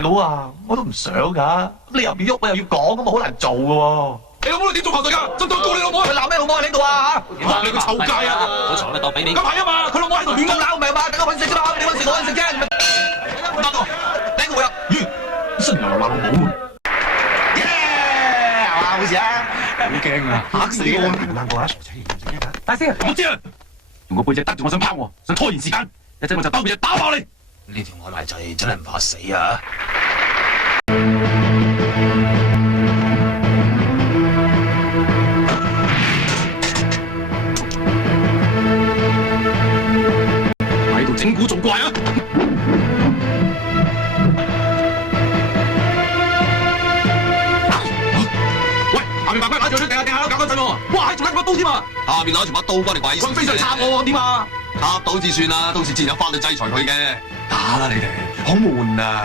佬啊，我都唔想㗎。你又唔喐，我又要講，咁啊好難做㗎喎。你老母你點做校隊㗎？真唔告你老母？佢鬧咩老母喺呢度啊？嚇你個臭街啊！好嘈啦，當俾你。咁係啊嘛，佢老母喺度亂唔好鬧明嘛，等我揾食啫嘛，你揾食我揾食啫。唔得到，頂我入。咦，新娘鬧老母啊！耶，係嘛？冇事啊？好驚啊！嚇死我！難過啊，傻仔，唔使驚㗎。大聲！我知啦，用個背脊得住我想拋我，想拖延時間，一陣我就兜背脊打爆你。呢條外賣仔真係唔怕死啊！喺度整蠱做怪啊！喂，下面白龜拿住出定下搞嗰陣喎！哇，仲攞住把刀添啊！下面攞住把刀關你鬼事？軍飛上嚟插我喎，點啊？插到至算啦，到時自然有法律制裁佢嘅。打啦你哋，好悶啊！